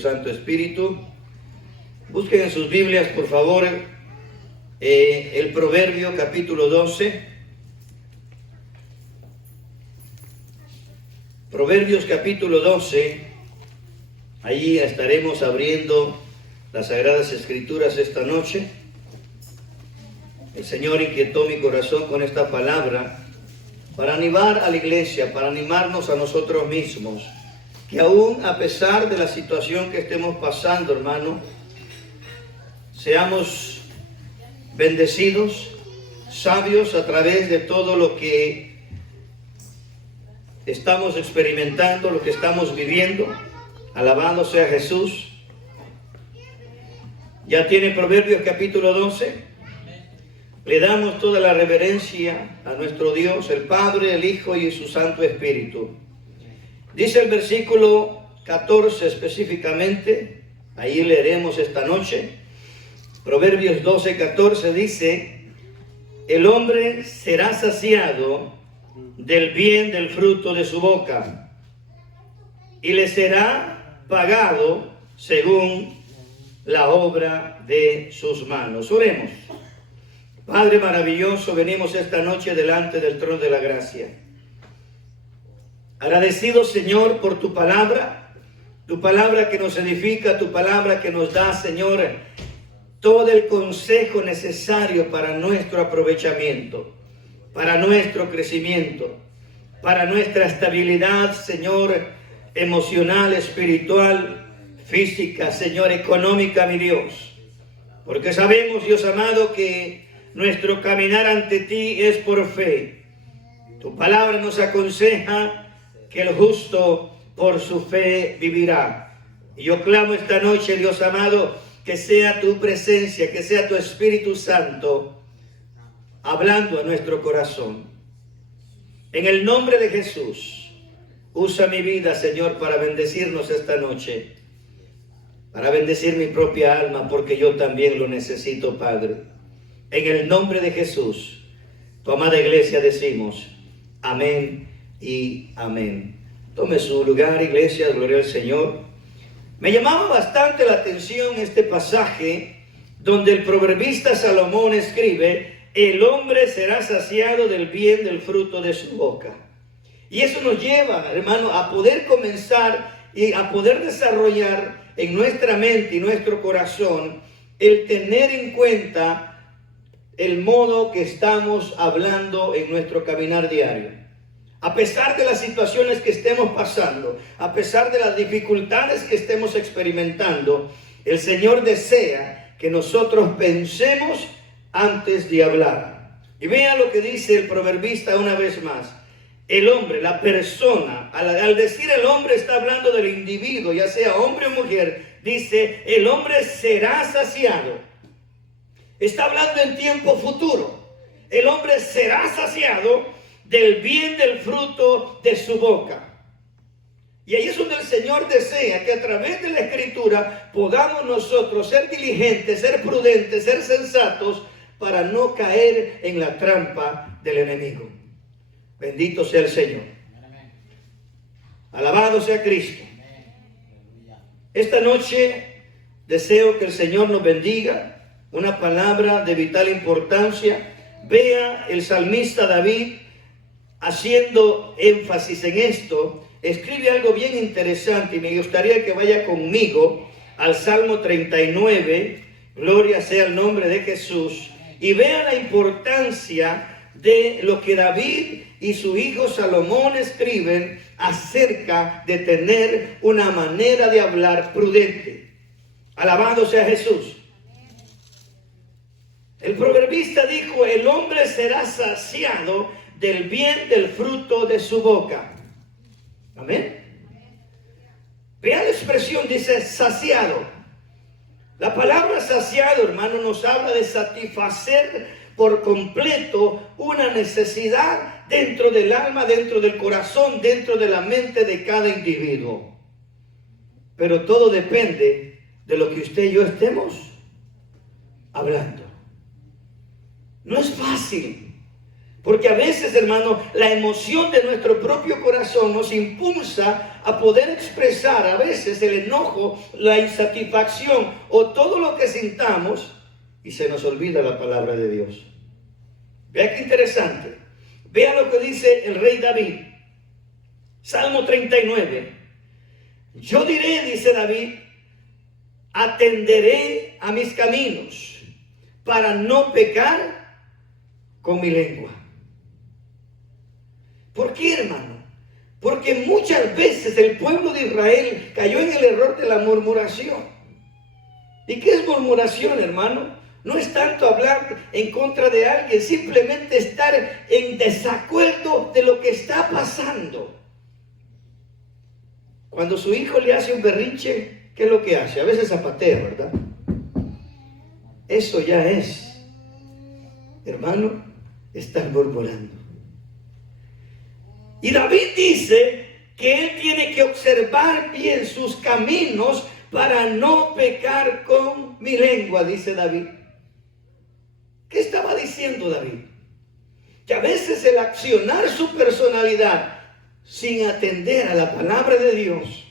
Santo Espíritu. Busquen en sus Biblias, por favor, el Proverbio capítulo 12. Proverbios capítulo 12. Allí estaremos abriendo las Sagradas Escrituras esta noche. El Señor inquietó mi corazón con esta palabra para animar a la iglesia, para animarnos a nosotros mismos, que aún a pesar de la situación que estemos pasando, hermano, seamos bendecidos, sabios a través de todo lo que estamos experimentando, lo que estamos viviendo. Alabado sea Jesús. ¿Ya tiene Proverbios capítulo 12? Le damos toda la reverencia a nuestro Dios, el Padre, el Hijo y su Santo Espíritu. Dice el versículo 14 específicamente, ahí leeremos esta noche. Proverbios 12, 14 dice: el hombre será saciado del bien del fruto de su boca, y le será pagado según la obra de sus manos. Oremos. Padre maravilloso, venimos esta noche delante del trono de la gracia. Agradecidos, Señor, por tu palabra que nos edifica, tu palabra que nos da, Señor, todo el consejo necesario para nuestro aprovechamiento, para nuestro crecimiento, para nuestra estabilidad, Señor, emocional, espiritual, física, Señor, económica, mi Dios. Porque sabemos, Dios amado, que nuestro caminar ante ti es por fe. Tu palabra nos aconseja que el justo por su fe vivirá. Y yo clamo esta noche, Dios amado, que sea tu presencia, que sea tu Espíritu Santo hablando a nuestro corazón. En el nombre de Jesús, usa mi vida, Señor, para bendecirnos esta noche, para bendecir mi propia alma, porque yo también lo necesito, Padre. En el nombre de Jesús, tu amada iglesia, decimos amén y amén. Tome su lugar, iglesia, gloria al Señor. Me llamaba bastante la atención este pasaje donde el proverbista Salomón escribe: el hombre será saciado del bien del fruto de su boca. Y eso nos lleva, hermano, a poder comenzar y a poder desarrollar en nuestra mente y nuestro corazón el tener en cuenta el modo que estamos hablando en nuestro caminar diario. A pesar de las situaciones que estemos pasando, a pesar de las dificultades que estemos experimentando, el Señor desea que nosotros pensemos antes de hablar. Y vea lo que dice el proverbista una vez más. El hombre, la persona, al decir el hombre está hablando del individuo, ya sea hombre o mujer, dice el hombre será saciado. Está hablando en tiempo futuro. El hombre será saciado del bien del fruto de su boca. Y ahí es donde el Señor desea que a través de la Escritura podamos nosotros ser diligentes, ser prudentes, ser sensatos, para no caer en la trampa del enemigo. Bendito sea el Señor. Alabado sea Cristo. Esta noche deseo que el Señor nos bendiga. Una palabra de vital importancia. Vea el salmista David haciendo énfasis en esto. Escribe algo bien interesante y me gustaría que vaya conmigo al Salmo 39. Gloria sea el nombre de Jesús. Y vea la importancia de lo que David y su hijo Salomón escriben acerca de tener una manera de hablar prudente. Alabado sea Jesús. El proverbista dijo: el hombre será saciado del bien del fruto de su boca. Amén. Vea la expresión, dice saciado. La palabra saciado, hermano, nos habla de satisfacer por completo una necesidad dentro del alma, dentro del corazón, dentro de la mente de cada individuo. Pero todo depende de lo que usted y yo estemos hablando. No es fácil. Porque a veces, hermano, la emoción de nuestro propio corazón nos impulsa a poder expresar a veces el enojo, la insatisfacción o todo lo que sintamos y se nos olvida la palabra de Dios. Vea qué interesante. Vea lo que dice el rey David. Salmo 39. Yo diré, dice David, atenderé a mis caminos para no pecar con mi lengua. ¿Por qué, hermano? Porque muchas veces el pueblo de Israel cayó en el error de la murmuración. ¿Y qué es murmuración, hermano? No es tanto hablar en contra de alguien, simplemente estar en desacuerdo de lo que está pasando. Cuando su hijo le hace un berrinche, ¿qué es lo que hace? A veces zapatea, ¿verdad? Eso ya es, hermano, estar murmurando. Y David dice que él tiene que observar bien sus caminos para no pecar con mi lengua, dice David. ¿Qué estaba diciendo David? Que a veces el accionar su personalidad sin atender a la palabra de Dios,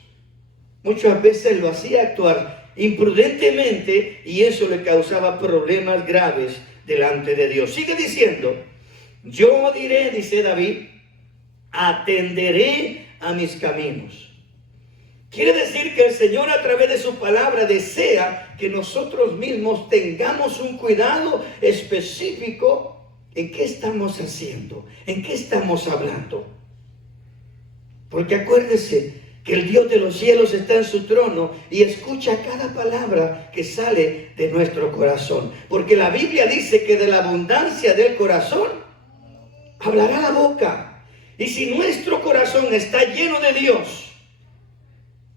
muchas veces lo hacía actuar imprudentemente y eso le causaba problemas graves delante de Dios. Sigue diciendo, yo diré, dice David, atenderé a mis caminos. Quiere decir que el Señor a través de su palabra desea que nosotros mismos tengamos un cuidado específico en qué estamos haciendo, en qué estamos hablando. Porque acuérdese que el Dios de los cielos está en su trono y escucha cada palabra que sale de nuestro corazón. Porque la Biblia dice que de la abundancia del corazón hablará la boca. Y si nuestro corazón está lleno de Dios,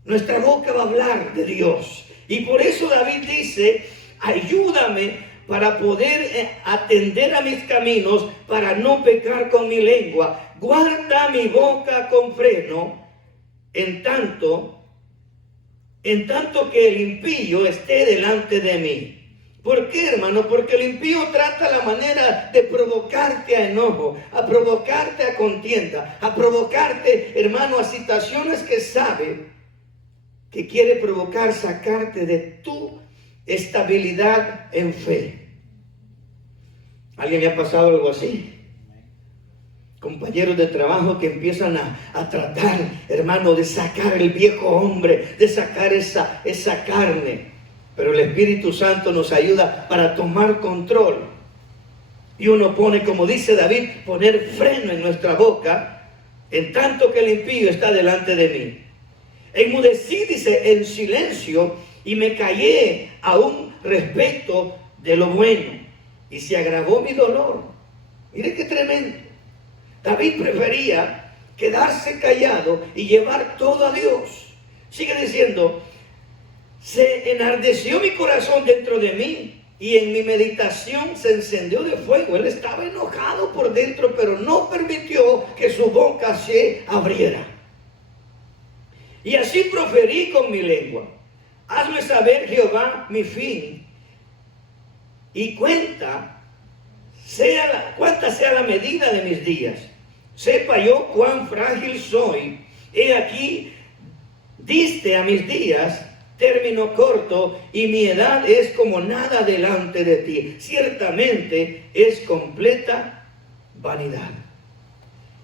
nuestra boca va a hablar de Dios. Y por eso David dice, ayúdame para poder atender a mis caminos, para no pecar con mi lengua. Guarda mi boca con freno, en tanto que el impío esté delante de mí. ¿Por qué, hermano? Porque el impío trata la manera de provocarte a enojo, a provocarte a contienda, a provocarte, hermano, a situaciones que sabe que quiere provocar, sacarte de tu estabilidad en fe. ¿Alguien le ha pasado algo así? Compañeros de trabajo que empiezan a tratar, hermano, de sacar el viejo hombre, de sacar esa carne. Pero el Espíritu Santo nos ayuda para tomar control. Y uno pone, como dice David, poner freno en nuestra boca, en tanto que el impío está delante de mí. Enmudecí, dice, en silencio, y me callé aún respecto de lo bueno. Y se agravó mi dolor. Mire qué tremendo. David prefería quedarse callado y llevar todo a Dios. Sigue diciendo, se enardeció mi corazón dentro de mí y en mi meditación se encendió de fuego. Él estaba enojado por dentro, pero no permitió que su boca se abriera. Y así proferí con mi lengua, hazme saber, Jehová, mi fin, y cuánta sea la medida de mis días. Sepa yo cuán frágil soy. He aquí, diste a mis días término corto, y mi edad es como nada delante de ti. Ciertamente es completa vanidad.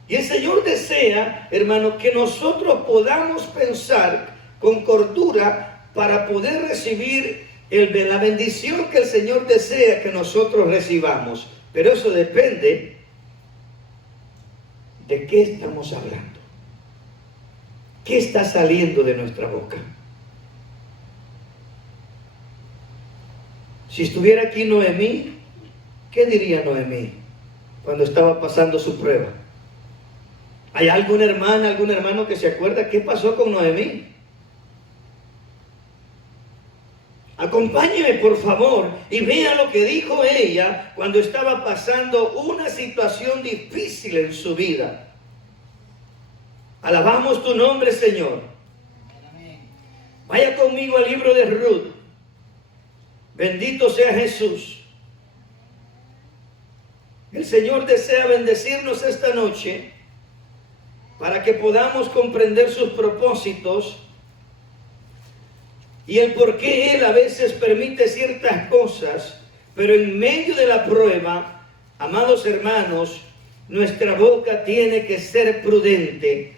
Y el Señor desea, hermano, que nosotros podamos pensar con cordura para poder recibir la bendición que el Señor desea que nosotros recibamos. Pero eso depende de qué estamos hablando. ¿Qué está saliendo de nuestra boca? Si estuviera aquí Noemí, ¿qué diría Noemí cuando estaba pasando su prueba? ¿Hay alguna hermana, algún hermano que se acuerda qué pasó con Noemí? Acompáñeme, por favor, y vea lo que dijo ella cuando estaba pasando una situación difícil en su vida. Alabamos tu nombre, Señor. Vaya conmigo al libro de Ruth. Bendito sea Jesús. El Señor desea bendecirnos esta noche para que podamos comprender sus propósitos y el por qué Él a veces permite ciertas cosas, pero en medio de la prueba, amados hermanos, nuestra boca tiene que ser prudente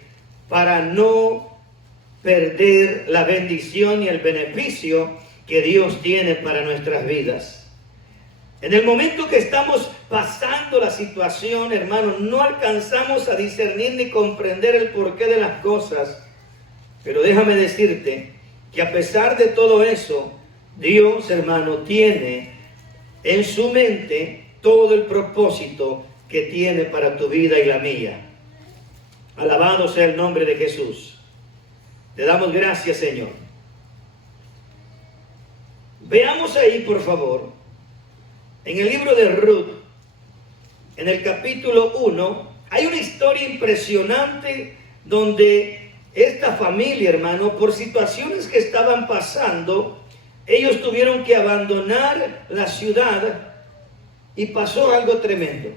para no perder la bendición y el beneficio que Dios tiene para nuestras vidas. En el momento que estamos pasando la situación, hermanos, no alcanzamos a discernir ni comprender el porqué de las cosas. Pero déjame decirte que a pesar de todo eso, Dios, hermano, tiene en su mente todo el propósito que tiene para tu vida y la mía. Alabado sea el nombre de Jesús. Te damos gracias, Señor. Veamos ahí, por favor, en el libro de Ruth, en el capítulo 1, hay una historia impresionante donde esta familia, hermano, por situaciones que estaban pasando, ellos tuvieron que abandonar la ciudad y pasó algo tremendo.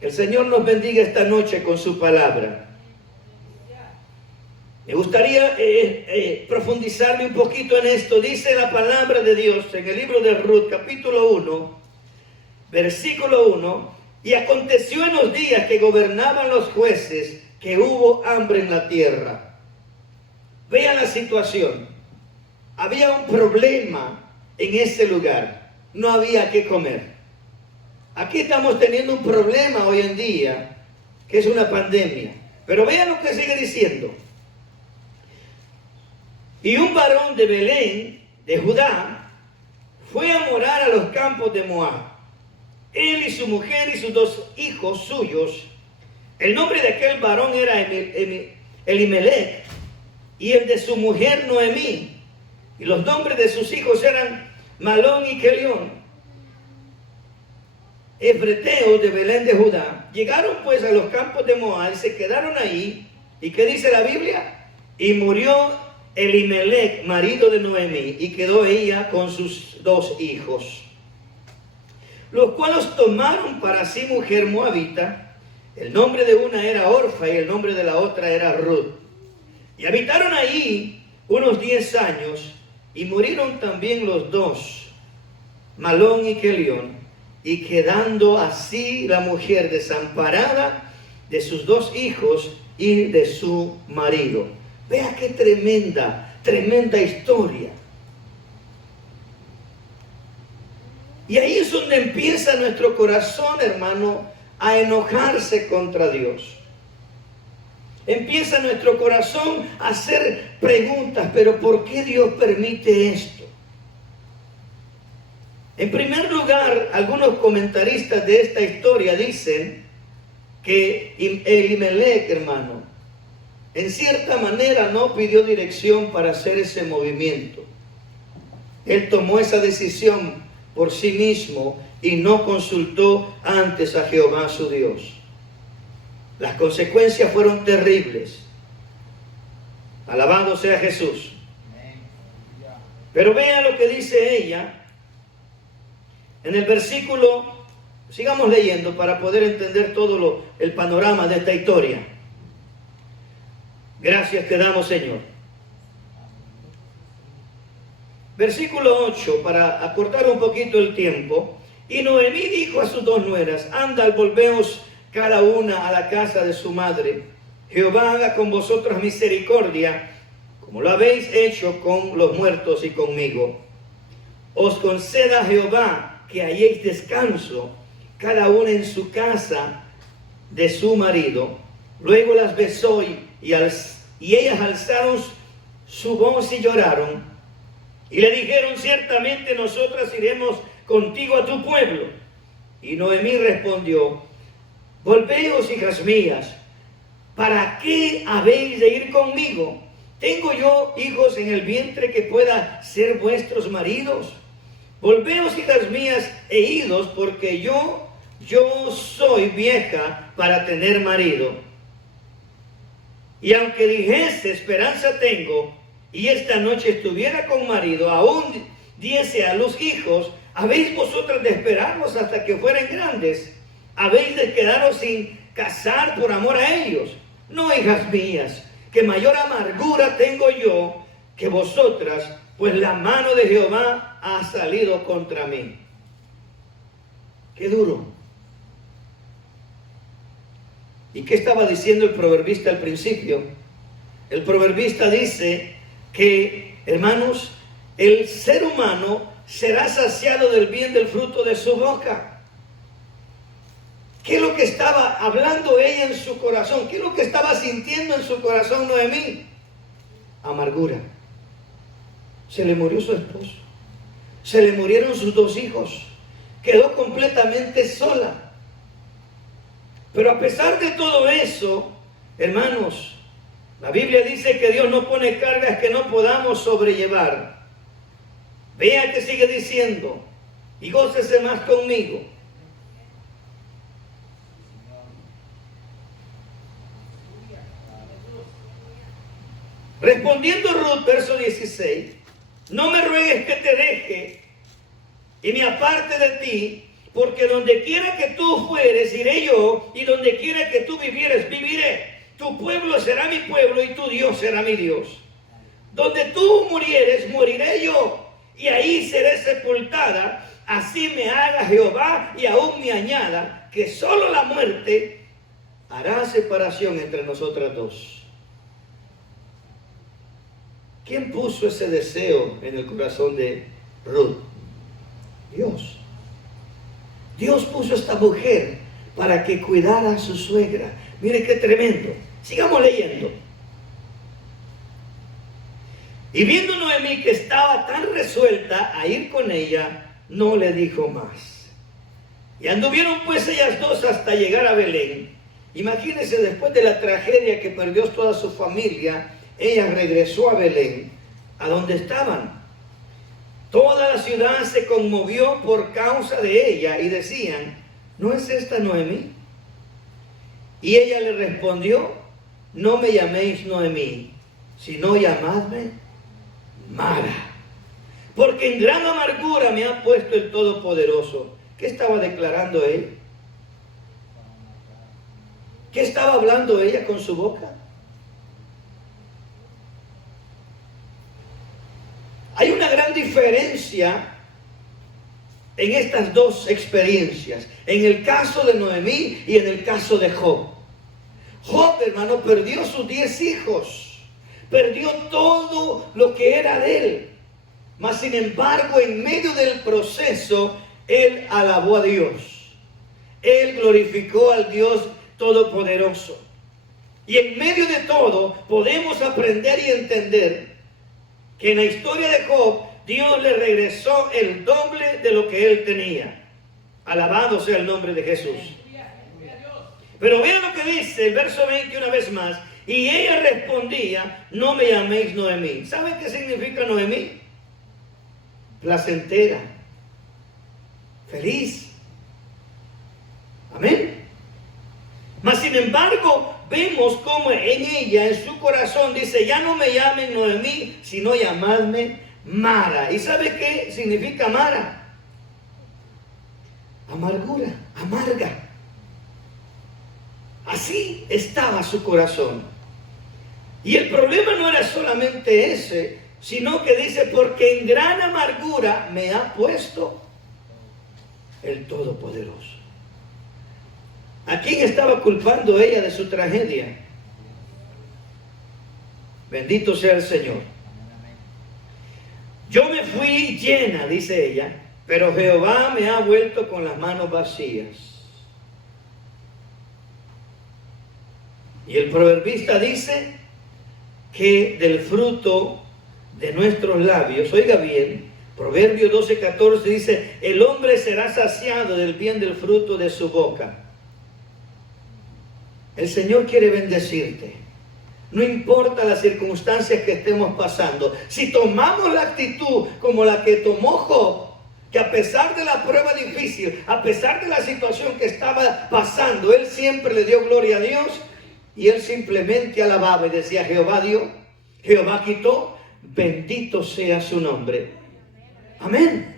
Que el Señor nos bendiga esta noche con su palabra. Me gustaría profundizarme un poquito en esto. Dice la palabra de Dios en el libro de Ruth, capítulo 1, versículo 1. Y aconteció en los días que gobernaban los jueces que hubo hambre en la tierra. Vean la situación. Había un problema en ese lugar. No había qué comer. Aquí estamos teniendo un problema hoy en día, que es una pandemia. Pero vean lo que sigue diciendo. Y un varón de Belén, de Judá, fue a morar a los campos de Moab. Él y su mujer y sus 2 hijos suyos. El nombre de aquel varón era Elimelech y el de su mujer Noemí. Y los nombres de sus hijos eran Malón y Kelión, hebreteos de Belén de Judá. Llegaron pues a los campos de Moab y se quedaron ahí. ¿Y qué dice la Biblia? Y murió Elimelech, marido de Noemí, y quedó ella con sus 2 hijos, los cuales tomaron para sí mujer moabita. El nombre de una era Orfa y el nombre de la otra era Ruth. Y habitaron ahí unos 10 años y murieron también los 2, Malón y Kelión, y quedando así la mujer desamparada de sus 2 hijos y de su marido. Vea qué tremenda historia. Y ahí es donde empieza nuestro corazón, hermano, a enojarse contra Dios. Empieza nuestro corazón a hacer preguntas, pero ¿por qué Dios permite esto? En primer lugar, algunos comentaristas de esta historia dicen que Elimelech, hermano, en cierta manera no pidió dirección para hacer ese movimiento. Él tomó esa decisión por sí mismo y no consultó antes a Jehová su Dios. Las consecuencias fueron terribles. Alabado sea Jesús. Pero vea lo que dice ella en el versículo. Sigamos leyendo para poder entender todo el panorama de esta historia. Gracias te damos, Señor. Versículo 8, para acortar un poquito el tiempo. Y Noemí dijo a sus 2 nueras: andad, volveos cada una a la casa de su madre. Jehová haga con vosotras misericordia, como lo habéis hecho con los muertos y conmigo. Os conceda Jehová que halléis descanso, cada una en su casa de su marido. Luego las besó y ellas alzaron su voz y lloraron. Y le dijeron: ciertamente nosotras iremos contigo a tu pueblo. Y Noemí respondió: volveos, hijas mías, ¿para qué habéis de ir conmigo? ¿Tengo yo hijos en el vientre que pueda ser vuestros maridos? Volveos, hijas mías, e idos, porque yo soy vieja para tener marido. Y aunque dijese: esperanza tengo, y esta noche estuviera con marido, aún diese a luz hijos, ¿Habéis vosotras de esperarlos hasta que fueren grandes? ¿Habéis de quedaros sin casar por amor a ellos? No, hijas mías, que mayor amargura tengo yo que vosotras, pues la mano de Jehová ha salido contra mí. Qué duro. ¿Y qué estaba diciendo el proverbista al principio? El proverbista dice que, hermanos, el ser humano será saciado del bien del fruto de su boca. ¿Qué es lo que estaba hablando ella en su corazón? ¿Qué es lo que estaba sintiendo en su corazón Noemí? Amargura. Se le murió su esposo. Se le murieron sus 2 hijos. Quedó completamente sola. Pero a pesar de todo eso, hermanos, la Biblia dice que Dios no pone cargas que no podamos sobrellevar. Vea que sigue diciendo, y gócese más conmigo. Respondiendo Ruth, verso 16, no me ruegues que te deje y me aparte de ti, porque donde quiera que tú fueres, iré yo, y donde quiera que tú vivieres, viviré. Tu pueblo será mi pueblo y tu Dios será mi Dios. Donde tú murieres, moriré yo, y ahí seré sepultada. Así me haga Jehová y aún me añada, que solo la muerte hará separación entre nosotras dos. ¿Quién puso ese deseo en el corazón de Ruth? Dios. Dios puso a esta mujer para que cuidara a su suegra. Mire qué tremendo. Sigamos leyendo. Y viendo Noemí que estaba tan resuelta a ir con ella, no le dijo más. Y anduvieron pues ellas dos hasta llegar a Belén. Imagínense, después de la tragedia que perdió toda su familia, ella regresó a Belén, a donde estaban. Toda la ciudad se conmovió por causa de ella y decían, ¿no es esta Noemí? Y ella le respondió, no me llaméis Noemí, sino llamadme Mara, porque en gran amargura me ha puesto el Todopoderoso. ¿Qué estaba declarando él? ¿Qué estaba hablando ella con su boca? Hay una gran diferencia en estas dos experiencias, en el caso de Noemí y en el caso de Job. Job, hermano, perdió sus 10 hijos. Perdió todo lo que era de él. Mas sin embargo, en medio del proceso, él alabó a Dios. Él glorificó al Dios Todopoderoso. Y en medio de todo, podemos aprender y entender que en la historia de Job, Dios le regresó el doble de lo que él tenía. Alabado sea el nombre de Jesús. Pero vean lo que dice el verso 20 una vez más. Y ella respondía, no me llaméis Noemí. ¿Saben qué significa Noemí? Placentera, feliz. Amén. Mas sin embargo, vemos como en ella, en su corazón, dice, ya no me llamen Noemí, sino llamadme Mara. ¿Y sabe qué significa Mara? Amargura, amarga. Así estaba su corazón. Y el problema no era solamente ese, sino que dice, porque en gran amargura me ha puesto el Todopoderoso. ¿A quién estaba culpando ella de su tragedia? Bendito sea el Señor. Yo me fui llena, dice ella, pero Jehová me ha vuelto con las manos vacías. Y el proverbista dice que del fruto de nuestros labios, oiga bien, Proverbios 12:14 dice, el hombre será saciado del bien del fruto de su boca. El Señor quiere bendecirte. No importa las circunstancias que estemos pasando. Si tomamos la actitud como la que tomó Job, que a pesar de la prueba difícil, a pesar de la situación que estaba pasando, él siempre le dio gloria a Dios. Y él simplemente alababa y decía, Jehová dio, Jehová quitó, bendito sea su nombre. Amén.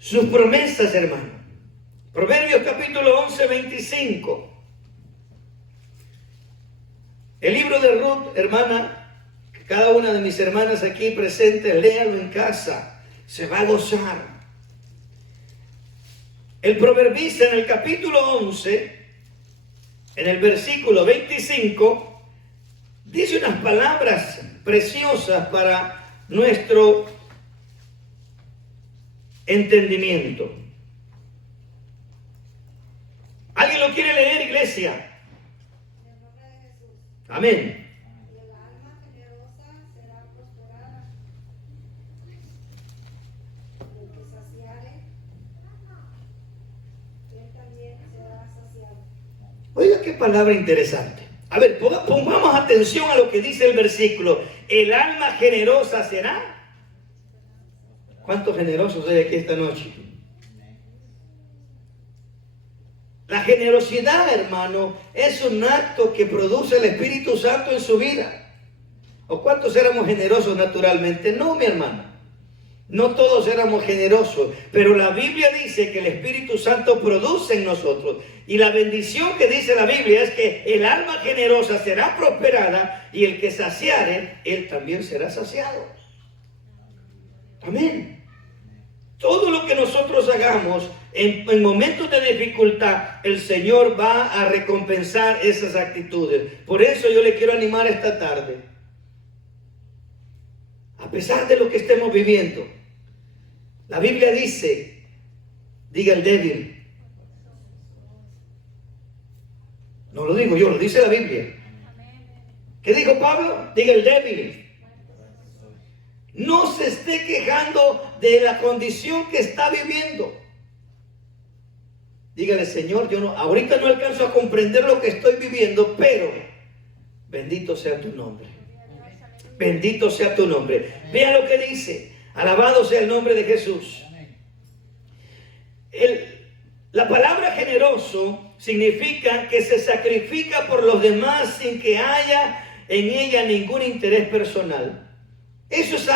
sus promesas, hermano. Proverbios capítulo 11, 25. El libro de Ruth, hermana, que cada una de mis hermanas aquí presentes, léalo en casa, se va a gozar. El proverbista en el capítulo 11, en el versículo 25, dice unas palabras preciosas para nuestro entendimiento. ¿Alguien lo quiere leer, iglesia? Amén. Y el alma generosa será prosperada, y el que saciare, él también será saciado. Oiga, qué palabra interesante. A ver, pongamos atención a lo que dice el versículo. El alma generosa será. ¿Cuántos generosos hay aquí esta noche? La generosidad, hermano, es un acto que produce el Espíritu Santo en su vida. ¿O cuántos éramos generosos naturalmente? No, mi hermano. No todos éramos generosos, pero la Biblia dice que el Espíritu Santo produce en nosotros. Y la bendición que dice la Biblia es que el alma generosa será prosperada y el que saciare, él también será saciado. Amén. Todo lo que nosotros hagamos en momentos de dificultad, el Señor va a recompensar esas actitudes. Por eso yo le quiero animar esta tarde. A pesar de lo que estemos viviendo, la Biblia dice, diga el débil. No lo digo yo, lo dice la Biblia. ¿Qué dijo Pablo? Diga el débil. No se esté quejando de la condición que está viviendo. Dígale, Señor, ahorita no alcanzo a comprender lo que estoy viviendo, pero bendito sea tu nombre. Bendito sea tu nombre. Vea lo que dice. Alabado sea el nombre de Jesús. La palabra generoso significa que se sacrifica por los demás sin que haya en ella ningún interés personal. Eso es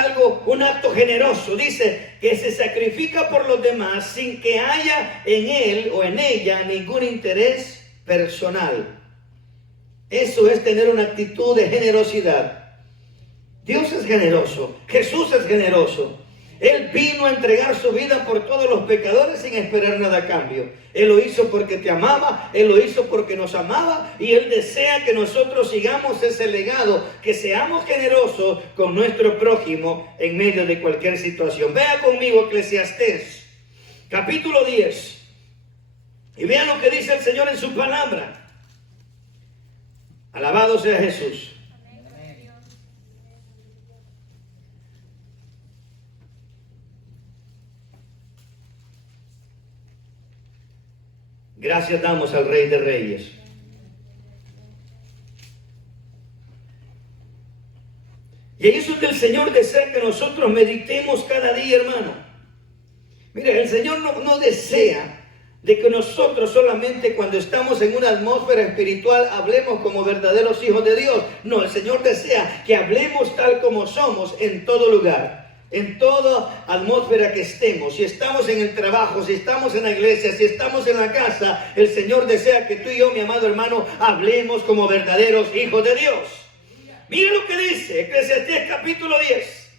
un acto generoso. Dice que se sacrifica por los demás sin que haya en él o en ella ningún interés personal. Eso es tener una actitud de generosidad. Dios es generoso, Jesús es generoso. Él vino a entregar su vida por todos los pecadores sin esperar nada a cambio. Él lo hizo porque te amaba, Él lo hizo porque nos amaba y Él desea que nosotros sigamos ese legado, que seamos generosos con nuestro prójimo en medio de cualquier situación. Vea conmigo Eclesiastés, capítulo 10, y vean lo que dice el Señor en su palabra. Alabado sea Jesús. Gracias damos al Rey de Reyes. Y eso es que el Señor desea que nosotros meditemos cada día, hermano. Mire, el Señor no desea de que nosotros solamente cuando estamos en una atmósfera espiritual hablemos como verdaderos hijos de Dios. No, el Señor desea que hablemos tal como somos en todo lugar. En toda atmósfera que estemos, si estamos en el trabajo, si estamos en la iglesia, si estamos en la casa, el Señor desea que tú y yo, mi amado hermano, hablemos como verdaderos hijos de Dios. Mira lo que dice Eclesiastés capítulo 10,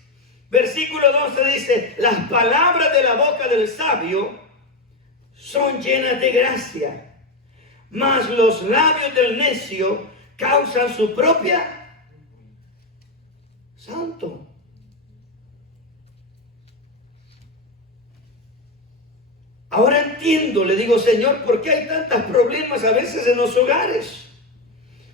versículo 12 dice, las palabras de la boca del sabio son llenas de gracia, mas los labios del necio causan su propia santo. Ahora entiendo, le digo, Señor, ¿por qué hay tantos problemas a veces en los hogares?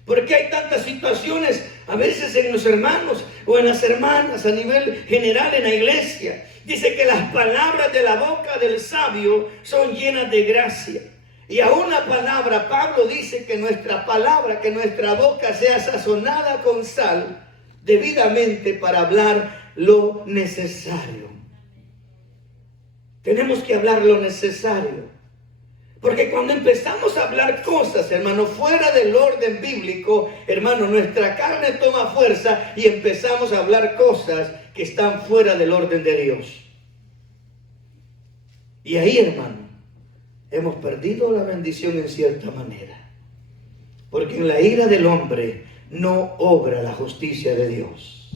¿Por qué hay tantas situaciones a veces en los hermanos o en las hermanas a nivel general en la iglesia? Dice que las palabras de la boca del sabio son llenas de gracia. Y aún la palabra, Pablo dice que nuestra palabra, que nuestra boca sea sazonada con sal debidamente para hablar lo necesario. Tenemos que hablar lo necesario. Porque cuando empezamos a hablar cosas, hermano, fuera del orden bíblico, hermano, nuestra carne toma fuerza y empezamos a hablar cosas que están fuera del orden de Dios. Y ahí, hermano, hemos perdido la bendición en cierta manera. Porque en la ira del hombre no obra la justicia de Dios.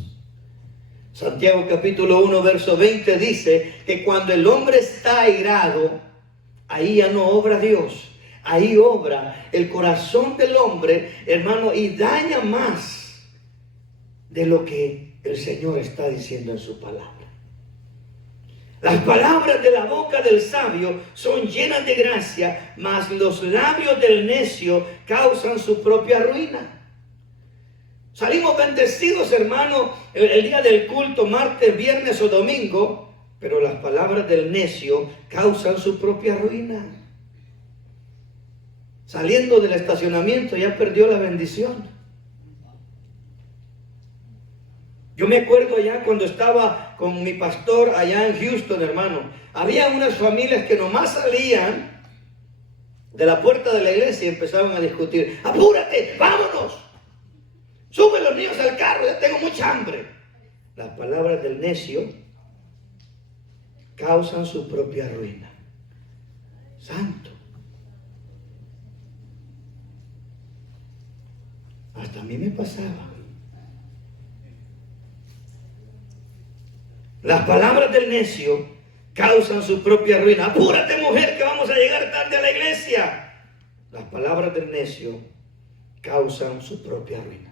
Santiago capítulo 1, verso 20 dice que cuando el hombre está airado, ahí ya no obra Dios. Ahí obra el corazón del hombre, hermano, y daña más de lo que el Señor está diciendo en su palabra. Las palabras de la boca del sabio son llenas de gracia, mas los labios del necio causan su propia ruina. Salimos bendecidos, hermano, el día del culto, martes, viernes o domingo, pero las palabras del necio causan su propia ruina. Saliendo del estacionamiento ya perdió la bendición. Yo me acuerdo allá cuando estaba con mi pastor allá en Houston, hermano. Había unas familias que nomás salían de la puerta de la iglesia y empezaban a discutir. ¡Apúrate! ¡Vámonos! ¡Sube los niños al carro! ¡Ya tengo mucha hambre! Las palabras del necio causan su propia ruina. Santo. Hasta a mí me pasaba. Las palabras del necio causan su propia ruina. ¡Apúrate, mujer, que vamos a llegar tarde a la iglesia! Las palabras del necio causan su propia ruina.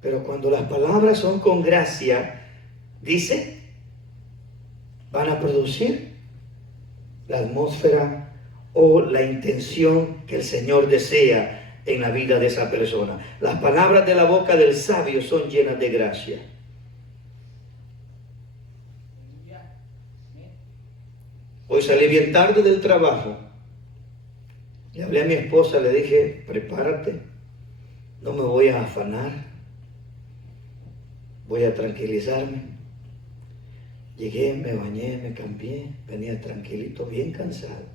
Pero cuando las palabras son con gracia, dice, van a producir la atmósfera o la intención que el Señor desea en la vida de esa persona. Las palabras de la boca del sabio son llenas de gracia. Hoy salí bien tarde del trabajo. Le hablé a mi esposa, le dije, prepárate, no me voy a afanar, voy a tranquilizarme. Llegué, me bañé, me cambié, venía tranquilito, bien cansado.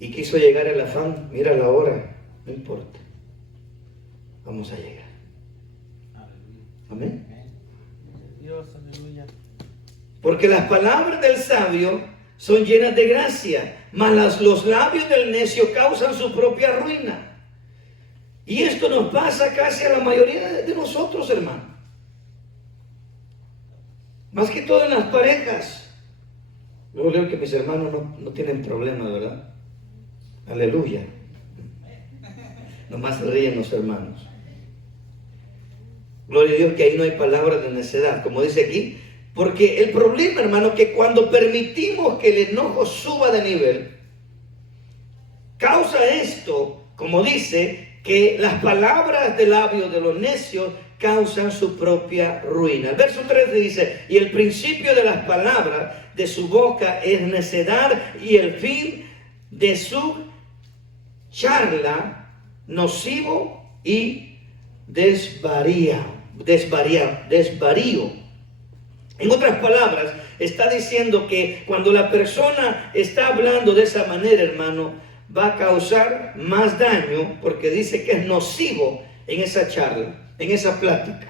Y quiso llegar el afán, mira la hora, no importa, vamos a llegar. Amén. Dios, aleluya. Porque las palabras del sabio son llenas de gracia, mas los labios del necio causan su propia ruina. Y esto nos pasa casi a la mayoría de nosotros, hermano. Más que todo en las parejas. Luego leo que mis hermanos no tienen problema, ¿verdad? Aleluya. Nomás se ríen los hermanos. Gloria a Dios que ahí no hay palabras de necedad, como dice aquí. Porque el problema, hermano, que cuando permitimos que el enojo suba de nivel, causa esto, como dice, que las palabras de labios de los necios causan su propia ruina. El verso 13 dice, y el principio de las palabras de su boca es necedad, y el fin de su charla nocivo y desvarío. En otras palabras, está diciendo que cuando la persona está hablando de esa manera, hermano, va a causar más daño, porque dice que es nocivo en esa charla, en esa plática.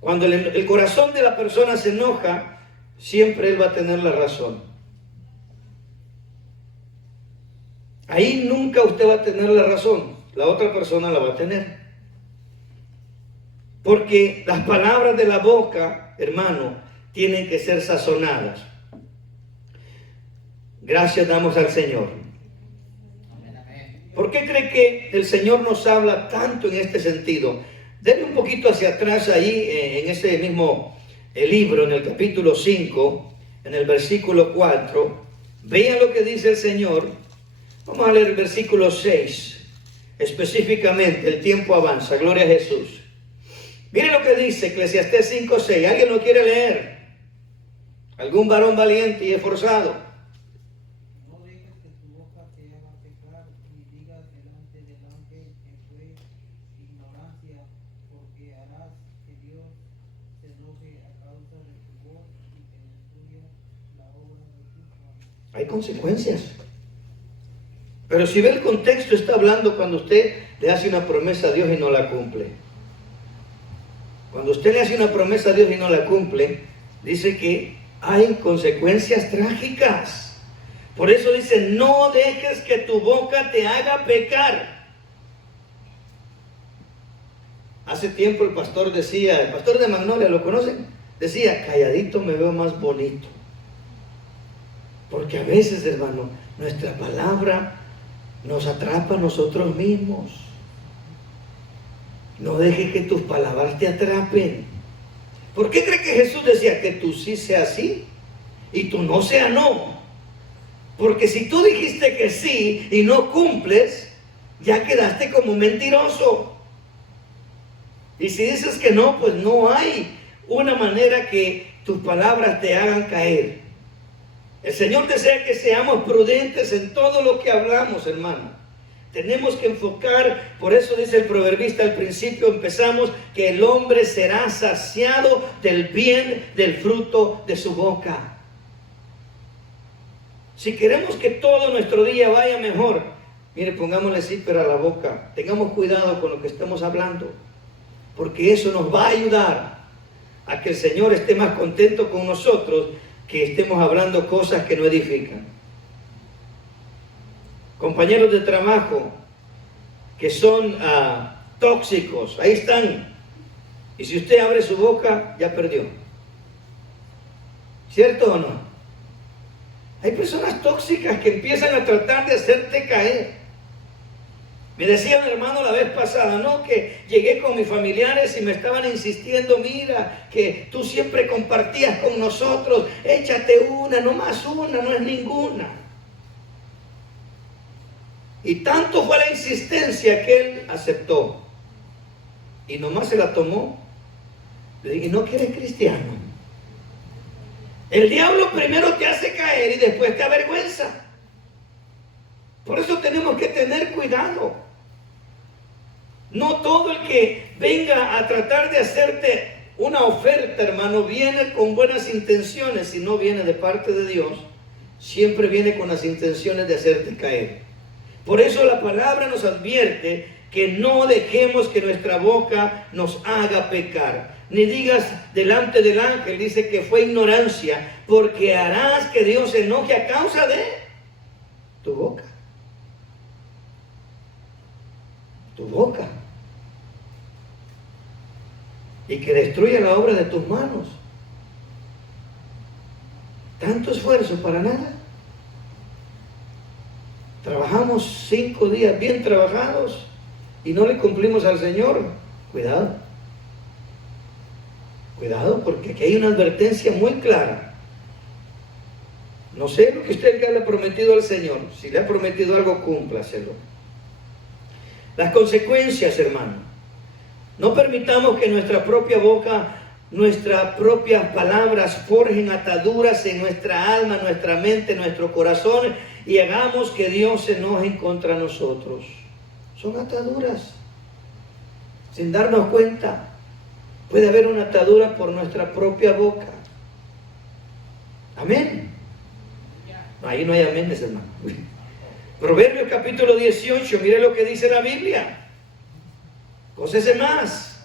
Cuando el corazón de la persona se enoja, siempre él va a tener la razón. Ahí nunca usted va a tener la razón, la otra persona la va a tener. Porque las palabras de la boca, hermano, tienen que ser sazonadas. Gracias damos al Señor. ¿Por qué cree que el Señor nos habla tanto en este sentido? Denle un poquito hacia atrás ahí, en ese mismo libro, en el capítulo 5, en el versículo 4. Vean lo que dice el Señor. Vamos a leer el versículo 6. Específicamente, el tiempo avanza. Gloria a Jesús. Mire lo que dice Eclesiastés 5:6. ¿Alguien lo quiere leer? ¿Algún varón valiente y esforzado? No dejes que tu boca te haga pecar, ni digas delante del ángel que fue ignorancia, porque harás que Dios se enoje a causa de tu voz y que destruya la obra de tus manos. Hay consecuencias. Pero si ve el contexto, está hablando cuando usted le hace una promesa a Dios y no la cumple. Cuando usted le hace una promesa a Dios y no la cumple, dice que hay consecuencias trágicas. Por eso dice, no dejes que tu boca te haga pecar. Hace tiempo el pastor decía, el pastor de Magnolia, ¿lo conocen? Decía, calladito me veo más bonito. Porque a veces, hermano, nuestra palabra nos atrapa a nosotros mismos. No dejes que tus palabras te atrapen. ¿Por qué cree que Jesús decía que tú sí sea sí y tú no sea no? Porque si tú dijiste que sí y no cumples, ya quedaste como mentiroso. Y si dices que no, pues no hay una manera que tus palabras te hagan caer. El Señor desea que seamos prudentes en todo lo que hablamos, hermano. Tenemos que enfocar, por eso dice el proverbista al principio, empezamos, que el hombre será saciado del bien del fruto de su boca. Si queremos que todo nuestro día vaya mejor, mire, pongámosle zipper a la boca, tengamos cuidado con lo que estamos hablando, porque eso nos va a ayudar a que el Señor esté más contento con nosotros, que estemos hablando cosas que no edifican. Compañeros de trabajo que son tóxicos, ahí están. Y si usted abre su boca, ya perdió. ¿Cierto o no? Hay personas tóxicas que empiezan a tratar de hacerte caer. Me decía un hermano la vez pasada, no, que llegué con mis familiares y me estaban insistiendo, mira, que tú siempre compartías con nosotros, échate una, no más una, no es ninguna. Y tanto fue la insistencia que él aceptó. Y nomás se la tomó. Le dije, ¿no que eres cristiano? El diablo primero te hace caer y después te avergüenza. Por eso tenemos que tener cuidado. No todo el que venga a tratar de hacerte una oferta, hermano, viene con buenas intenciones. Si no viene de parte de Dios, siempre viene con las intenciones de hacerte caer. Por eso la palabra nos advierte que no dejemos que nuestra boca nos haga pecar. Ni digas delante del ángel, dice que fue ignorancia, porque harás que Dios se enoje a causa de tu boca. Tu boca. Y que destruya la obra de tus manos. Tanto esfuerzo para nada. Trabajamos 5 días bien trabajados y no le cumplimos al Señor. Cuidado. Cuidado, porque aquí hay una advertencia muy clara. No sé lo que usted le ha prometido al Señor. Si le ha prometido algo, cúmplaselo. Las consecuencias, hermano. No permitamos que nuestra propia boca, nuestras propias palabras forjen ataduras en nuestra alma, nuestra mente, nuestro corazón, y hagamos que Dios se enoje contra nosotros. Son ataduras. Sin darnos cuenta, puede haber una atadura por nuestra propia boca. Amén. Ahí no hay amén, hermano. Proverbios capítulo 18, mire lo que dice la Biblia. Cósese más.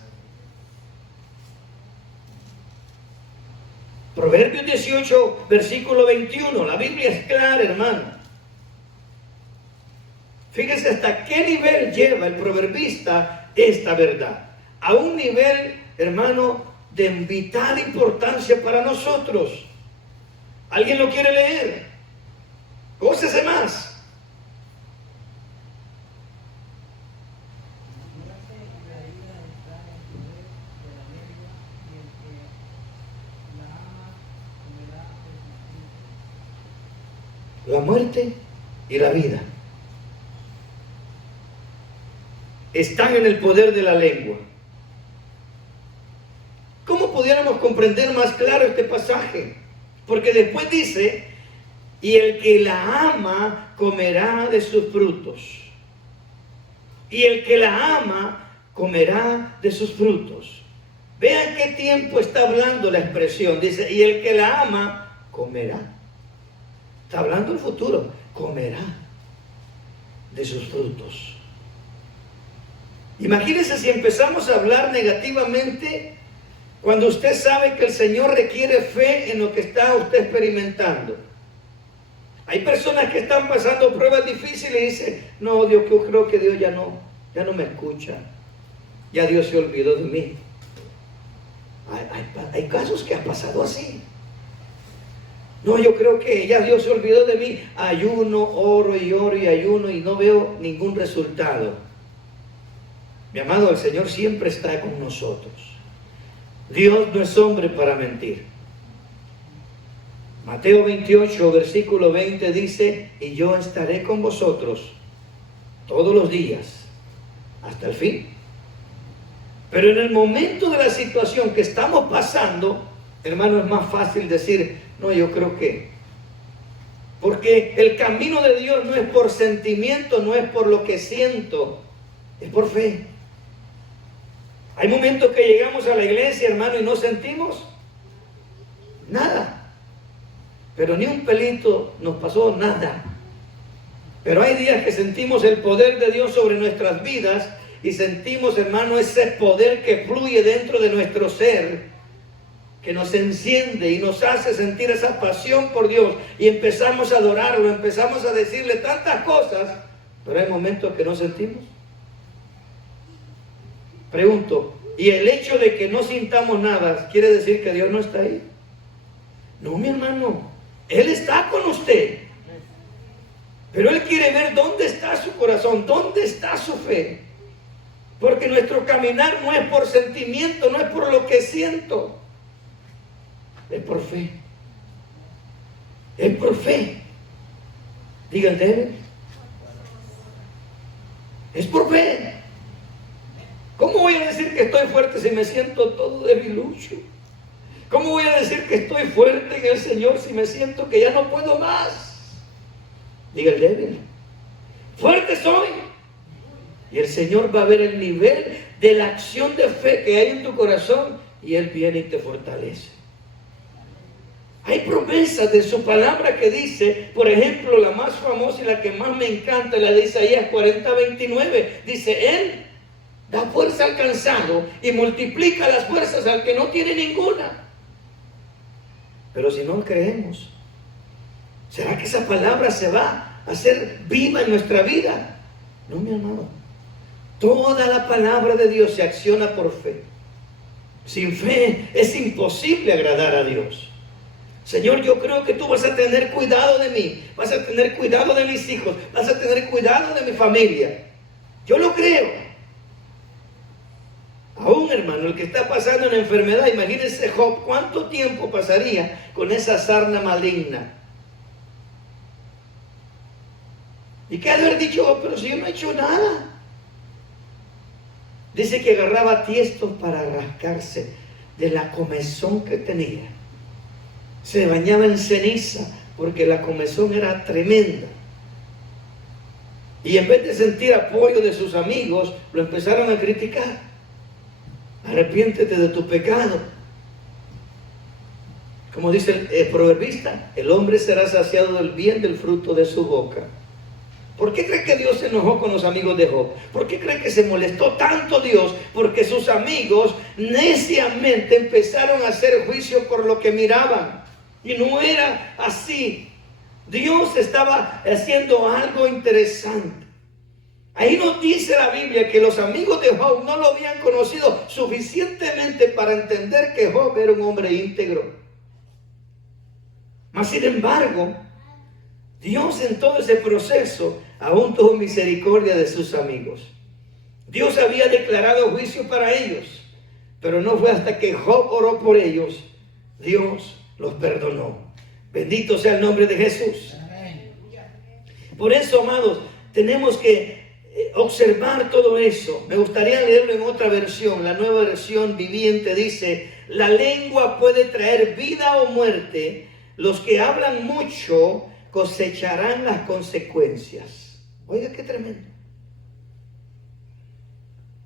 Proverbios 18, versículo 21. La Biblia es clara, hermano. Fíjese hasta qué nivel lleva el proverbista esta verdad. A un nivel, hermano, de vital importancia para nosotros. ¿Alguien lo quiere leer? Gócese más. La muerte y la vida están en el poder de la lengua. ¿Cómo pudiéramos comprender más claro este pasaje? Porque después dice, y el que la ama comerá de sus frutos. Y el que la ama comerá de sus frutos. Vean qué tiempo está hablando la expresión. Dice, y el que la ama comerá. Está hablando el futuro. Comerá de sus frutos. Imagínense si empezamos a hablar negativamente Cuando usted sabe que el Señor requiere fe en lo que está usted experimentando. Hay personas que están pasando pruebas difíciles y dicen, no, Dios, yo creo que Dios ya no me escucha. Ya Dios se olvidó de mí. Hay casos que ha pasado así. No, yo creo que ya Dios se olvidó de mí. Ayuno, oro y ayuno y no veo ningún resultado. Mi amado, el Señor siempre está con nosotros. Dios no es hombre para mentir. Mateo 28, versículo 20 dice, y yo estaré con vosotros todos los días hasta el fin. Pero en el momento de la situación que estamos pasando, hermano, es más fácil decir, no, yo creo que... Porque el camino de Dios no es por sentimiento, no es por lo que siento, es por fe. Hay momentos que llegamos a la iglesia, hermano, y no sentimos nada. Pero ni un pelito nos pasó nada. Pero hay días que sentimos el poder de Dios sobre nuestras vidas y sentimos, hermano, ese poder que fluye dentro de nuestro ser, que nos enciende y nos hace sentir esa pasión por Dios y empezamos a adorarlo, empezamos a decirle tantas cosas, pero hay momentos que no sentimos. Pregunto, ¿y el hecho de que no sintamos nada quiere decir que Dios no está ahí? No, mi hermano, Él está con usted, pero Él quiere ver dónde está su corazón, dónde está su fe, porque nuestro caminar no es por sentimiento, no es por lo que siento, es por fe. Es por fe. Digan, debe. Es por fe. ¿Cómo voy a decir que estoy fuerte si me siento todo debilucho? ¿Cómo voy a decir que estoy fuerte en el Señor si me siento que ya no puedo más? Diga el débil. Fuerte soy. Y el Señor va a ver el nivel de la acción de fe que hay en tu corazón y Él viene y te fortalece. Hay promesas de su palabra que dice, por ejemplo, la más famosa y la que más me encanta, la de Isaías 40:29. Dice, Él da fuerza al cansado y multiplica las fuerzas al que no tiene ninguna. Pero si no creemos, ¿será que esa palabra se va a hacer viva en nuestra vida? No, mi amado. Toda la palabra de Dios se acciona por fe. Sin fe es imposible agradar a Dios. Señor, yo creo que tú vas a tener cuidado de mí, vas a tener cuidado de mis hijos, vas a tener cuidado de mi familia. Yo lo creo. Aún, hermano, el que está pasando una enfermedad, imagínense Job, ¿cuánto tiempo pasaría con esa sarna maligna? ¿Y qué ha de haber dicho? Oh, pero si yo no he hecho nada. Dice que agarraba tiestos para rascarse de la comezón que tenía. Se bañaba en ceniza porque la comezón era tremenda. Y en vez de sentir apoyo de sus amigos, lo empezaron a criticar. Arrepiéntete de tu pecado. Como dice el proverbista, el hombre será saciado del bien del fruto de su boca. ¿Por qué cree que Dios se enojó con los amigos de Job? ¿Por qué cree que se molestó tanto Dios? Porque sus amigos neciamente empezaron a hacer juicio por lo que miraban. Y no era así. Dios estaba haciendo algo interesante. Ahí nos dice la Biblia que los amigos de Job no lo habían conocido suficientemente para entender que Job era un hombre íntegro. Mas sin embargo, Dios en todo ese proceso aún tuvo misericordia de sus amigos. Dios había declarado juicio para ellos, pero no fue hasta que Job oró por ellos, Dios los perdonó. Bendito sea el nombre de Jesús. Por eso, amados, tenemos que observar todo eso. Me gustaría leerlo en otra versión. La Nueva Versión Viviente dice: la lengua puede traer vida o muerte. Los que hablan mucho cosecharán las consecuencias. Oiga qué tremendo.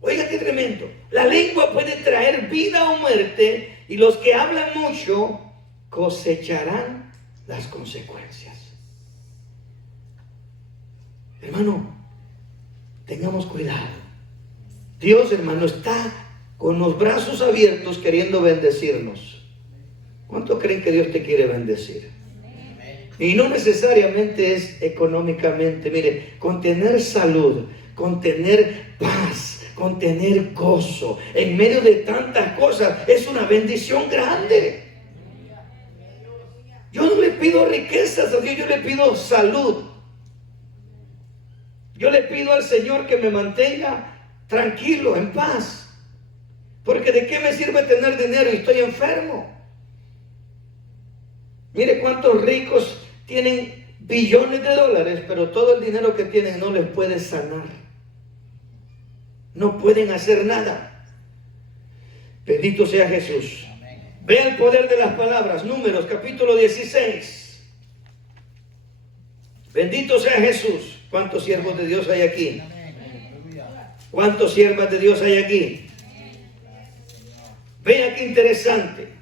Oiga qué tremendo. La lengua puede traer vida o muerte, y los que hablan mucho cosecharán las consecuencias. Hermano, tengamos cuidado. Dios, hermano, está con los brazos abiertos queriendo bendecirnos. ¿Cuánto creen que Dios te quiere bendecir? Y no necesariamente es económicamente. Mire, con tener salud, con tener paz, con tener gozo, en medio de tantas cosas, es una bendición grande. Yo no le pido riquezas a Dios, yo le pido salud. Yo le pido al Señor que me mantenga tranquilo, en paz. Porque ¿de qué me sirve tener dinero y estoy enfermo? Mire cuántos ricos tienen billones de dólares, pero todo el dinero que tienen no les puede sanar. No pueden hacer nada. Bendito sea Jesús. Vea el poder de las palabras. Números capítulo 16. Bendito sea Jesús. ¿Cuántos siervos de Dios hay aquí? ¿Cuántos siervas de Dios hay aquí? Vea qué interesante.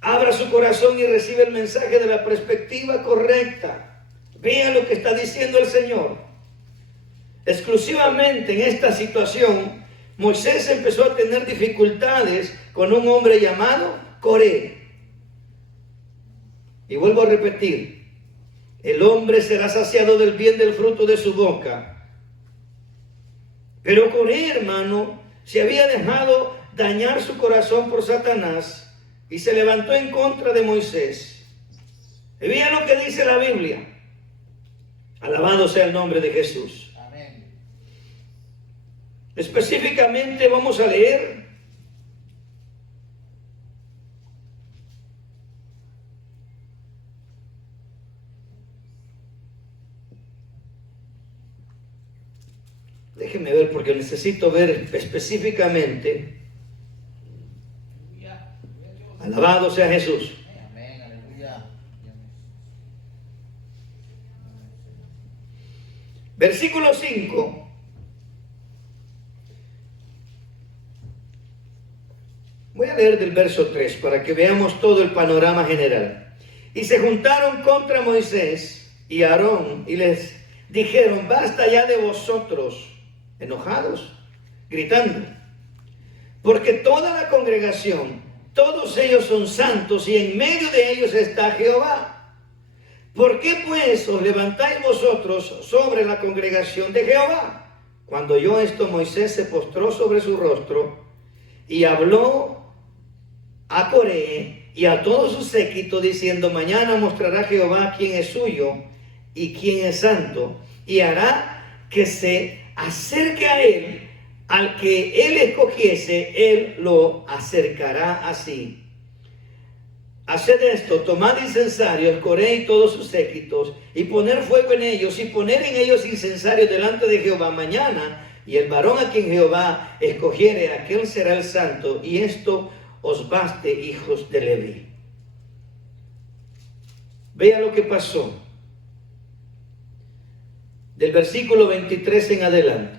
Abra su corazón y recibe el mensaje de la perspectiva correcta. Vea lo que está diciendo el Señor. Exclusivamente en esta situación, Moisés empezó a tener dificultades con un hombre llamado Coré. Y vuelvo a repetir, el hombre será saciado del bien del fruto de su boca. Pero Coré, hermano, se había dejado dañar su corazón por Satanás y se levantó en contra de Moisés. Y vean lo que dice la Biblia. Alabado sea el nombre de Jesús. Amén. Específicamente vamos a leer déjenme ver porque necesito ver específicamente. Alabado sea Jesús. Amén, aleluya. Versículo 5. Voy a leer del verso 3 para que veamos todo el panorama general. Y se juntaron contra Moisés y Aarón y les dijeron: basta ya de vosotros, enojados, gritando, porque toda la congregación, todos ellos son santos y en medio de ellos está Jehová. ¿Por qué pues os levantáis vosotros sobre la congregación de Jehová? Cuando oyó esto, Moisés se postró sobre su rostro y habló a Coré y a todo su séquito diciendo: mañana mostrará Jehová quién es suyo y quién es santo, y hará que se acerque a él. Al que él escogiese, él lo acercará así. Haced esto: tomad incensarios, Coré y todos sus séquitos, y poner fuego en ellos, y poner en ellos incensarios delante de Jehová mañana, y el varón a quien Jehová escogiere, aquel será el santo, y esto os baste, hijos de Leví. Vea lo que pasó del versículo 23 en adelante.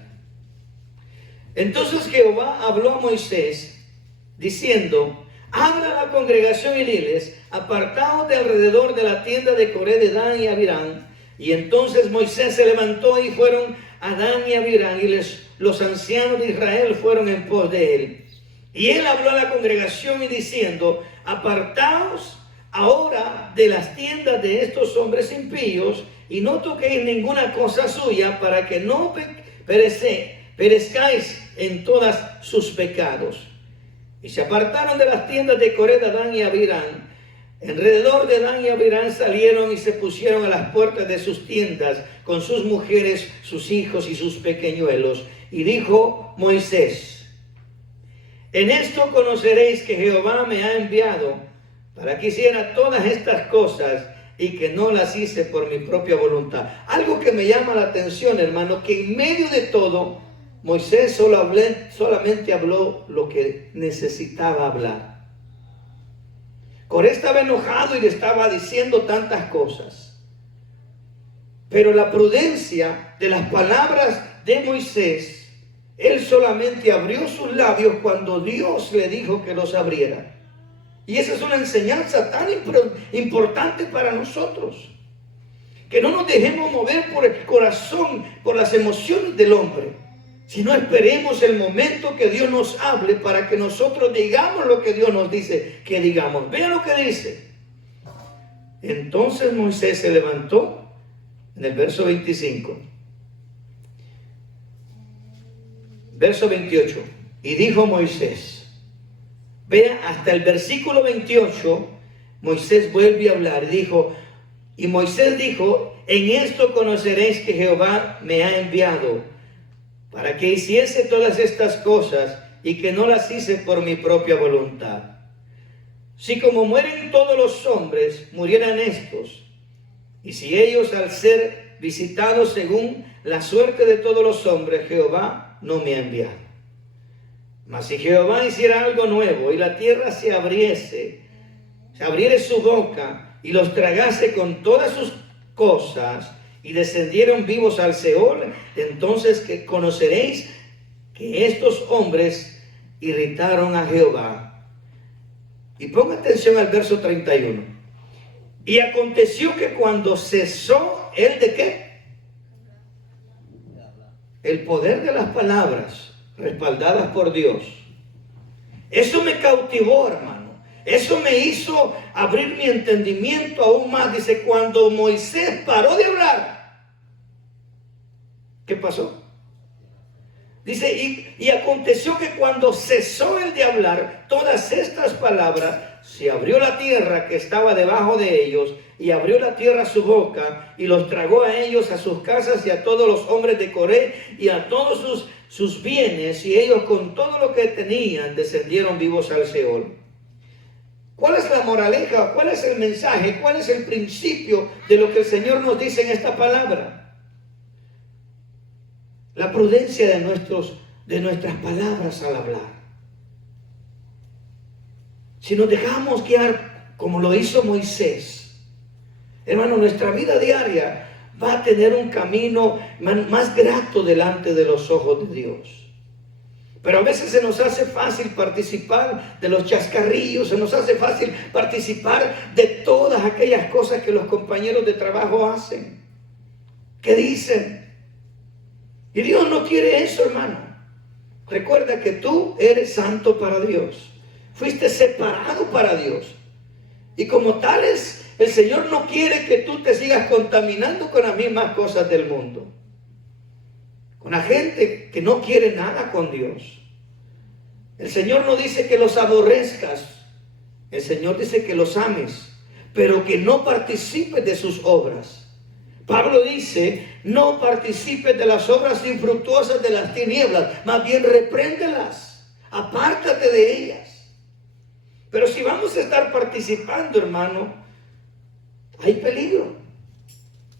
Entonces Jehová habló a Moisés diciendo: habla a la congregación y diles: apartaos de alrededor de la tienda de Coré, de Dan y Abirán. Y entonces Moisés se levantó y fueron a Dan y Abirán, y los ancianos de Israel fueron en pos de él. Y él habló a la congregación y diciendo: apartaos ahora de las tiendas de estos hombres impíos y no toquéis ninguna cosa suya, para que no perezcáis en todas sus pecados. Y se apartaron de las tiendas de Coré, de Dan y Abirán. Alrededor de Dan y Abirán salieron y se pusieron a las puertas de sus tiendas con sus mujeres, sus hijos y sus pequeñuelos. Y dijo Moisés: en esto conoceréis que Jehová me ha enviado para que hiciera todas estas cosas, y que no las hice por mi propia voluntad. Algo que me llama la atención, hermano, que en medio de todo, Moisés solamente habló lo que necesitaba hablar. Coré estaba enojado y le estaba diciendo tantas cosas. Pero la prudencia de las palabras de Moisés, él solamente abrió sus labios cuando Dios le dijo que los abriera. Y esa es una enseñanza tan importante para nosotros. Que no nos dejemos mover por el corazón, por las emociones del hombre, sino esperemos el momento que Dios nos hable para que nosotros digamos lo que Dios nos dice que digamos. Vean lo que dice. Entonces Moisés se levantó en el verso 25. Verso 28. Y dijo Moisés. Vean, hasta el versículo 28, Moisés vuelve a hablar. Y Moisés dijo, en esto conoceréis que Jehová me ha enviado, para que hiciese todas estas cosas, y que no las hice por mi propia voluntad. Si como mueren todos los hombres, murieran estos, y si ellos al ser visitados según la suerte de todos los hombres, Jehová no me ha enviado. Mas si Jehová hiciera algo nuevo, y la tierra se abriese su boca, y los tragase con todas sus cosas, y descendieron vivos al Seol, entonces que conoceréis que estos hombres irritaron a Jehová. Y ponga atención al verso 31. Y aconteció que cuando cesó él de ¿qué? El poder de las palabras respaldadas por Dios. Eso me cautivó, hermano. Eso me hizo abrir mi entendimiento aún más. Dice, cuando Moisés paró de hablar, ¿qué pasó? Dice, y aconteció que cuando cesó él de hablar todas estas palabras, se abrió la tierra que estaba debajo de ellos, y abrió la tierra su boca, y los tragó a ellos, a sus casas, y a todos los hombres de Coré, y a todos sus bienes, y ellos con todo lo que tenían, descendieron vivos al Seol. ¿Cuál es la moraleja? ¿Cuál es el mensaje? ¿Cuál es el principio de lo que el Señor nos dice en esta palabra? La prudencia de nuestras palabras al hablar. Si nos dejamos guiar como lo hizo Moisés, hermano, nuestra vida diaria va a tener un camino más grato delante de los ojos de Dios. Pero a veces se nos hace fácil participar de los chascarrillos, se nos hace fácil participar de todas aquellas cosas que los compañeros de trabajo hacen, que dicen. Y Dios no quiere eso, hermano. Recuerda que tú eres santo para Dios. Fuiste separado para Dios. Y como tales, el Señor no quiere que tú te sigas contaminando con las mismas cosas del mundo. Con la gente que no quiere nada con Dios. El Señor no dice que los aborrezcas. El Señor dice que los ames, pero que no participes de sus obras. Pablo dice, no participes de las obras infructuosas de las tinieblas, más bien repréndelas, apártate de ellas. Pero si vamos a estar participando, hermano, hay peligro.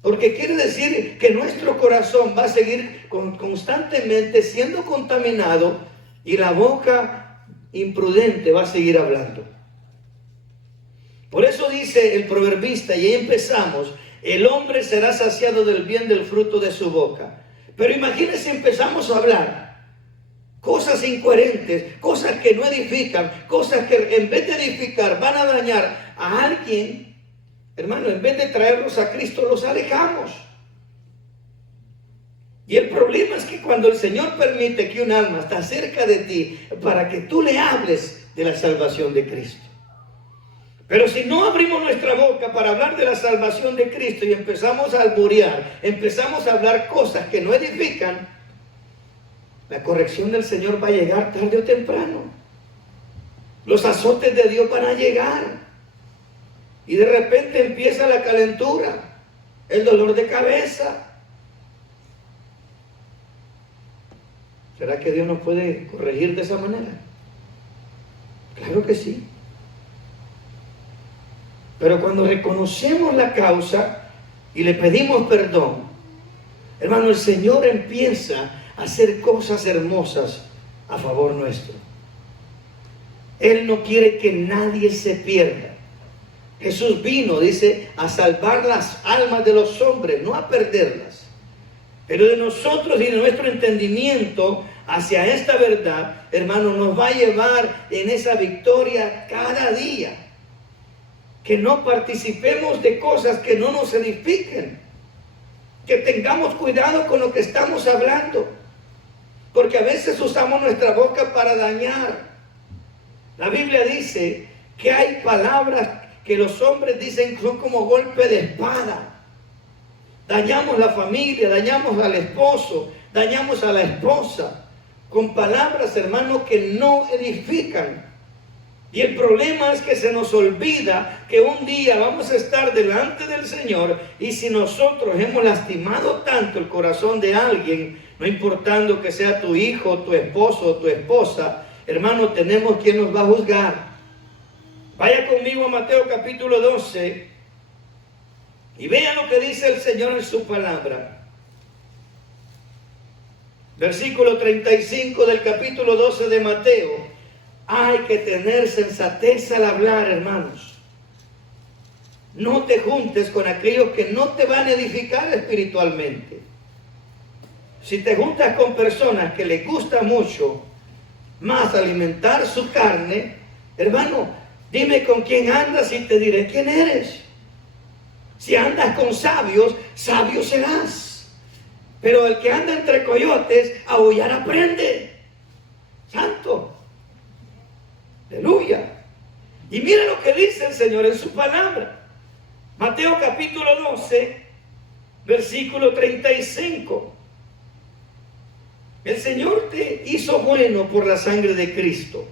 Porque quiere decir que nuestro corazón va a seguir constantemente siendo contaminado y la boca imprudente va a seguir hablando. Por eso dice el proverbista, y ahí empezamos, el hombre será saciado del bien del fruto de su boca. Pero imagínense, empezamos a hablar cosas incoherentes, cosas que no edifican, cosas que en vez de edificar van a dañar a alguien. Hermano, en vez de traerlos a Cristo, los alejamos. Y el problema es que cuando el Señor permite que un alma está cerca de ti, para que tú le hables de la salvación de Cristo. Pero si no abrimos nuestra boca para hablar de la salvación de Cristo y empezamos a alburear, empezamos a hablar cosas que no edifican, la corrección del Señor va a llegar tarde o temprano. Los azotes de Dios van a llegar. Y de repente empieza la calentura, el dolor de cabeza. ¿Será que Dios nos puede corregir de esa manera? Claro que sí. Pero cuando reconocemos la causa y le pedimos perdón, hermano, el Señor empieza a hacer cosas hermosas a favor nuestro. Él no quiere que nadie se pierda. Jesús vino, dice, a salvar las almas de los hombres, no a perderlas. Pero de nosotros y de nuestro entendimiento hacia esta verdad, hermano, nos va a llevar en esa victoria cada día. Que no participemos de cosas que no nos edifiquen. que tengamos cuidado con lo que estamos hablando, porque a veces usamos nuestra boca para dañar. La Biblia dice que hay palabras que los hombres dicen son como golpe de espada. Dañamos la familia, dañamos al esposo, dañamos a la esposa, con palabras, hermanos, que no edifican. Y el problema es que se nos olvida que un día vamos a estar delante del Señor, y si nosotros hemos lastimado tanto el corazón de alguien, no importando que sea tu hijo, tu esposo o tu esposa, hermano, tenemos quien nos va a juzgar. Vaya conmigo a Mateo capítulo 12 y vea lo que dice el Señor en su palabra. Versículo 35 del capítulo 12 de Mateo. Hay que tener sensatez al hablar, hermanos. No te juntes con aquellos que no te van a edificar espiritualmente. Si te juntas con personas que les gusta mucho más alimentar su carne, hermano, dime con quién andas y te diré quién eres. Si andas con sabios, sabio serás. Pero el que anda entre coyotes, aullar aprende. Santo. Aleluya. Y mira lo que dice el Señor en su palabra. Mateo capítulo 12, versículo 35. El Señor te hizo bueno por la sangre de Cristo.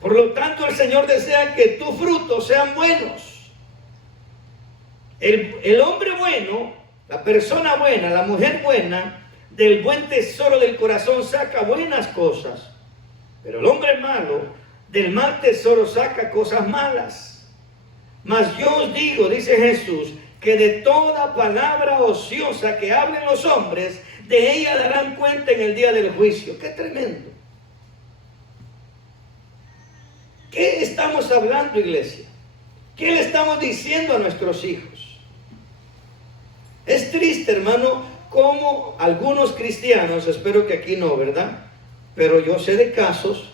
Por lo tanto, el Señor desea que tus frutos sean buenos. El hombre bueno, la persona buena, la mujer buena, del buen tesoro del corazón saca buenas cosas. Pero el hombre malo, del mal tesoro saca cosas malas. Mas yo os digo, dice Jesús, que de toda palabra ociosa que hablen los hombres, de ella darán cuenta en el día del juicio. ¡Qué tremendo! ¿Qué estamos hablando, iglesia? ¿Qué le estamos diciendo a nuestros hijos? Es triste, hermano, como algunos cristianos, espero que aquí no, ¿verdad? Pero yo sé de casos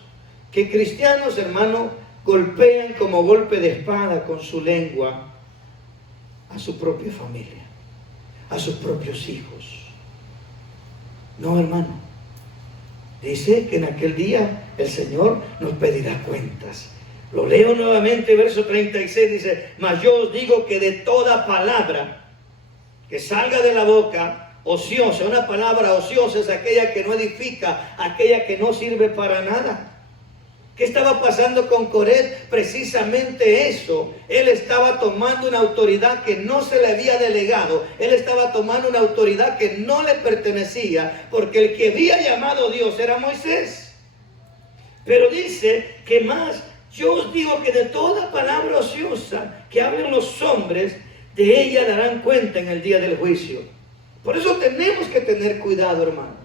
que cristianos, hermano, golpean como golpe de espada con su lengua a su propia familia, a sus propios hijos. No, hermano. Dice que en aquel día el Señor nos pedirá cuentas. Lo leo nuevamente, verso 36, dice: mas yo os digo que de toda palabra que salga de la boca, ociosa, una palabra ociosa es aquella que no edifica, aquella que no sirve para nada. ¿Qué estaba pasando con Coret? Precisamente eso. Él estaba tomando una autoridad que no se le había delegado. Él estaba tomando una autoridad que no le pertenecía, porque el que había llamado Dios era Moisés. Pero dice que más, yo os digo que de toda palabra ociosa que hablen los hombres, de ella darán cuenta en el día del juicio. Por eso tenemos que tener cuidado, hermano.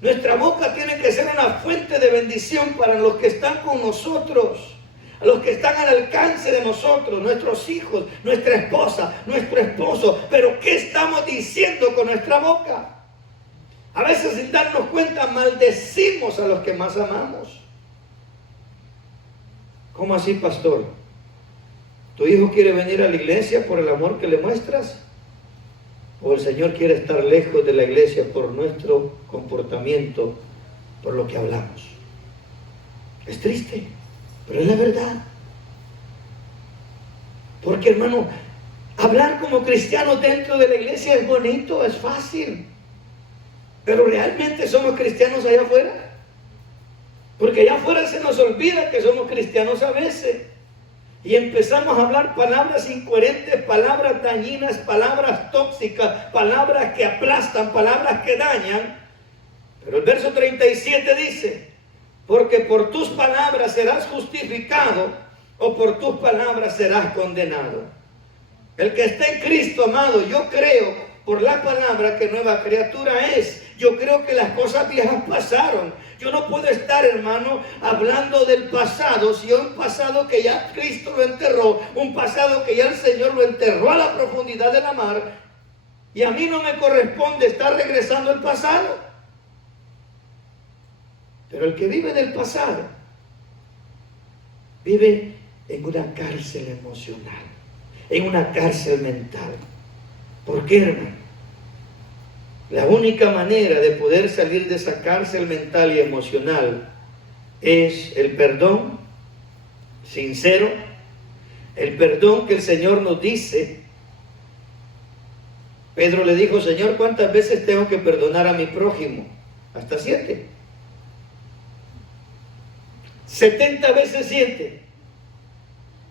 Nuestra boca tiene que ser una fuente de bendición para los que están con nosotros, a los que están al alcance de nosotros, nuestros hijos, nuestra esposa, nuestro esposo. Pero ¿qué estamos diciendo con nuestra boca? A veces, sin darnos cuenta, maldecimos a los que más amamos. ¿Cómo así, pastor? ¿Tu hijo quiere venir a la iglesia por el amor que le muestras? ¿O el Señor quiere estar lejos de la iglesia por nuestro comportamiento, por lo que hablamos? Es triste, pero es la verdad. Porque, hermano, hablar como cristianos dentro de la iglesia es bonito, es fácil. Pero ¿realmente somos cristianos allá afuera? Porque allá afuera se nos olvida que somos cristianos a veces. Y empezamos a hablar palabras incoherentes, palabras dañinas, palabras tóxicas, palabras que aplastan, palabras que dañan. Pero el verso 37 dice: porque por tus palabras serás justificado, o por tus palabras serás condenado. El que está en Cristo, amado, yo creo por la palabra que nueva criatura es. Yo creo que las cosas viejas pasaron. Yo no puedo estar, hermano, hablando del pasado, si es un pasado que ya Cristo lo enterró, un pasado que ya el Señor lo enterró a la profundidad de la mar, y a mí no me corresponde estar regresando al pasado. Pero el que vive del pasado, vive en una cárcel emocional, en una cárcel mental. ¿Por qué, hermano? La única manera de poder salir de esa cárcel mental y emocional es el perdón sincero, el perdón que el Señor nos dice. Pedro le dijo: Señor, ¿cuántas veces tengo que perdonar a mi prójimo? Hasta 7. 70 veces 7.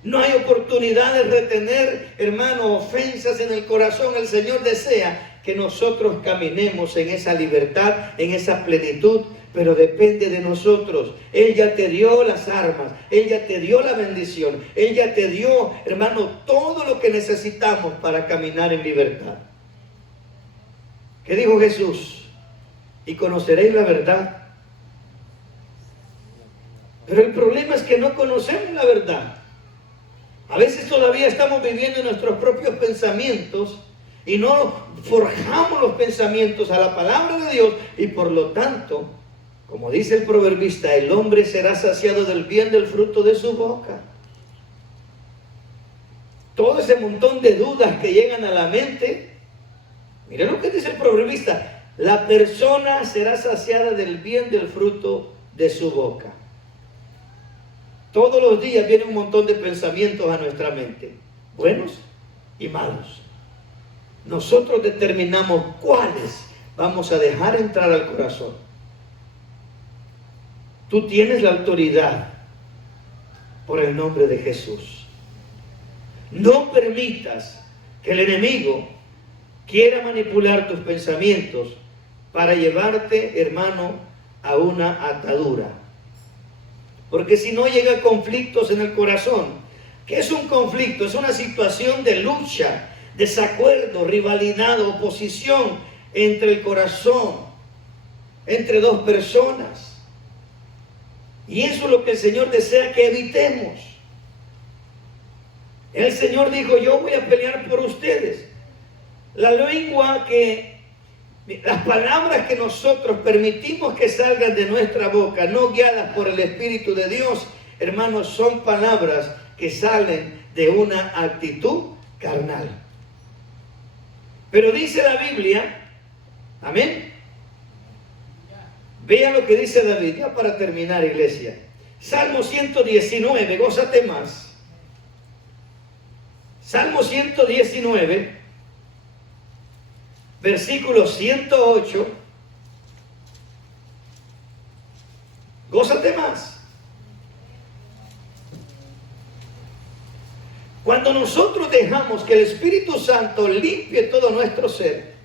No hay oportunidad de retener, hermano, ofensas en el corazón. El Señor desea que nosotros caminemos en esa libertad, en esa plenitud, pero depende de nosotros. Él ya te dio las armas, Él ya te dio la bendición, Él ya te dio, hermano, todo lo que necesitamos para caminar en libertad. ¿Qué dijo Jesús? Y conoceréis la verdad. Pero el problema es que no conocemos la verdad. A veces todavía estamos viviendo nuestros propios pensamientos y no forjamos los pensamientos a la palabra de Dios, y por lo tanto, como dice el proverbista, el hombre será saciado del bien del fruto de su boca. Todo ese montón de dudas que llegan a la mente, miren lo que dice el proverbista: la persona será saciada del bien del fruto de su boca. Todos los días viene un montón de pensamientos a nuestra mente, buenos y malos. Nosotros determinamos cuáles vamos a dejar entrar al corazón. Tú tienes la autoridad por el nombre de Jesús. No permitas que el enemigo quiera manipular tus pensamientos para llevarte, hermano, a una atadura. Porque si no, llega conflictos en el corazón. ¿Qué es un conflicto? Es una situación de lucha, desacuerdo, rivalidad, oposición entre el corazón, entre dos personas. Y eso es lo que el Señor desea que evitemos. El Señor dijo: yo voy a pelear por ustedes. La lengua las palabras que nosotros permitimos que salgan de nuestra boca, no guiadas por el Espíritu de Dios, hermanos, son palabras que salen de una actitud carnal. Pero dice la Biblia, amén. Vean lo que dice David, ya para terminar, iglesia. Salmo 119, gózate más. Salmo 119. Versículo 108. Gózate más. Cuando nosotros dejamos que el Espíritu Santo limpie todo nuestro ser,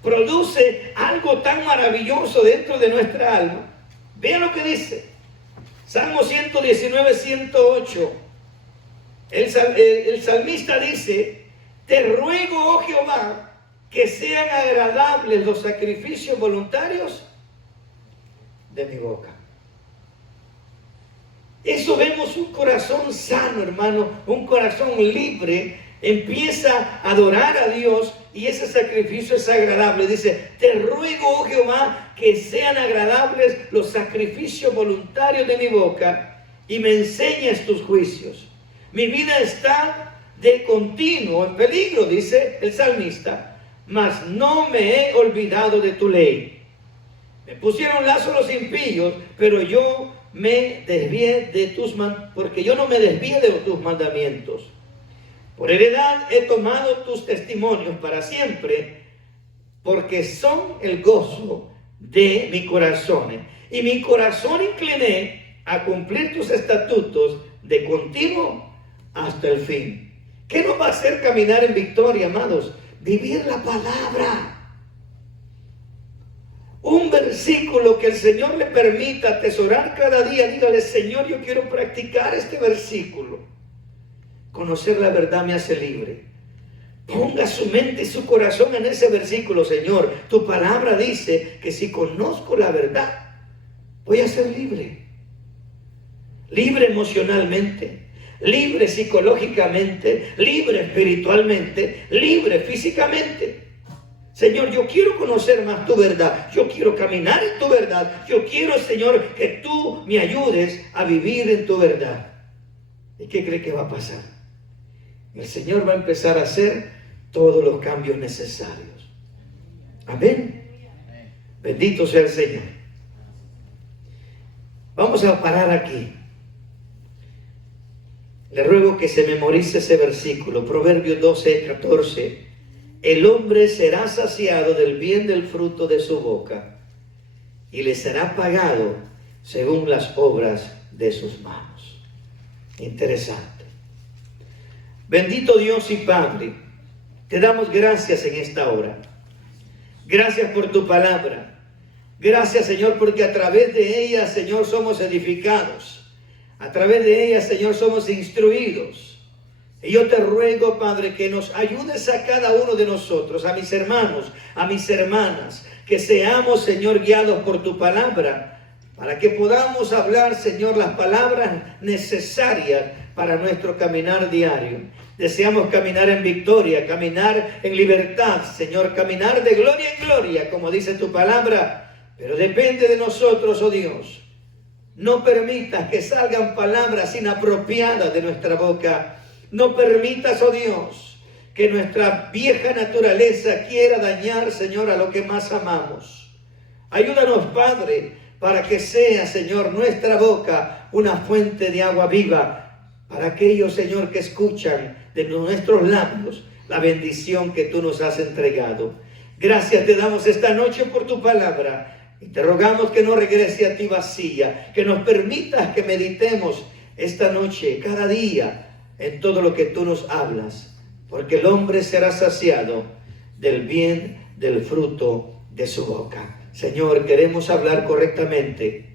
produce algo tan maravilloso dentro de nuestra alma. Vean lo que dice Salmo 119, 108. El salmista dice: te ruego, oh Jehová, que sean agradables los sacrificios voluntarios de mi boca. Eso vemos, un corazón sano, hermano, un corazón libre, empieza a adorar a Dios y ese sacrificio es agradable. Dice: te ruego, oh Jehová, que sean agradables los sacrificios voluntarios de mi boca y me enseñes tus juicios. Mi vida está de continuo en peligro, dice el salmista, mas no me he olvidado de tu ley. Me pusieron lazo los impíos, pero yo me desvié de porque yo no me desvié de tus mandamientos. Por heredad he tomado tus testimonios para siempre, porque son el gozo de mi corazón. Y mi corazón incliné a cumplir tus estatutos de continuo hasta el fin. ¿Qué nos va a hacer caminar en victoria, amados? Vivir la palabra. Un versículo que el Señor le permita atesorar cada día. Dígale: Señor, yo quiero practicar este versículo. Conocer la verdad me hace libre. Ponga su mente y su corazón en ese versículo. Señor, tu palabra dice que si conozco la verdad, voy a ser libre. Libre emocionalmente, libre psicológicamente, libre espiritualmente, libre físicamente. Señor, yo quiero conocer más tu verdad, yo quiero caminar en tu verdad, yo quiero, Señor, que tú me ayudes a vivir en tu verdad. ¿Y qué cree que va a pasar? El Señor va a empezar a hacer todos los cambios necesarios. Amén. Bendito sea el Señor. Vamos a parar aquí. Le ruego que se memorice ese versículo, Proverbios 12:14. El hombre será saciado del bien del fruto de su boca, y le será pagado según las obras de sus manos. Interesante. Bendito Dios y Padre, te damos gracias en esta hora. Gracias por tu palabra. Gracias, Señor, porque a través de ella, Señor, somos edificados. A través de ella, Señor, somos instruidos. Y yo te ruego, Padre, que nos ayudes a cada uno de nosotros, a mis hermanos, a mis hermanas, que seamos, Señor, guiados por tu palabra, para que podamos hablar, Señor, las palabras necesarias para nuestro caminar diario. Deseamos caminar en victoria, caminar en libertad, Señor, caminar de gloria en gloria, como dice tu palabra, pero depende de nosotros, oh Dios. No permitas que salgan palabras inapropiadas de nuestra boca. No permitas, oh Dios, que nuestra vieja naturaleza quiera dañar, Señor, a lo que más amamos. Ayúdanos, Padre, para que sea, Señor, nuestra boca una fuente de agua viva para aquellos, Señor, que escuchan de nuestros labios la bendición que tú nos has entregado. Gracias te damos esta noche por tu palabra. Y te rogamos que no regrese a ti vacía, que nos permitas que meditemos esta noche, cada día, en todo lo que tú nos hablas, porque el hombre será saciado del bien del fruto de su boca. Señor, queremos hablar correctamente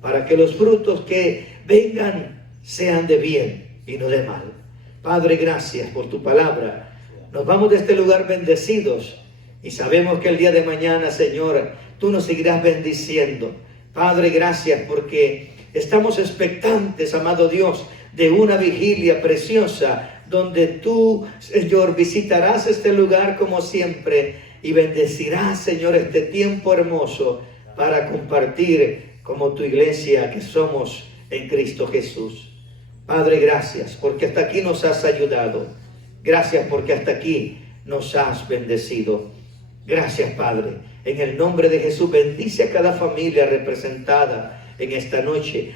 para que los frutos que vengan sean de bien y no de mal. Padre, gracias por tu palabra. Nos vamos de este lugar bendecidos y sabemos que el día de mañana, Señor, tú nos seguirás bendiciendo. Padre, gracias porque estamos expectantes, amado Dios, de una vigilia preciosa donde tú, Señor, visitarás este lugar como siempre y bendecirás, Señor, este tiempo hermoso para compartir como tu iglesia que somos en Cristo Jesús. Padre, gracias porque hasta aquí nos has ayudado. Gracias porque hasta aquí nos has bendecido. Gracias, Padre. En el nombre de Jesús, bendice a cada familia representada en esta noche.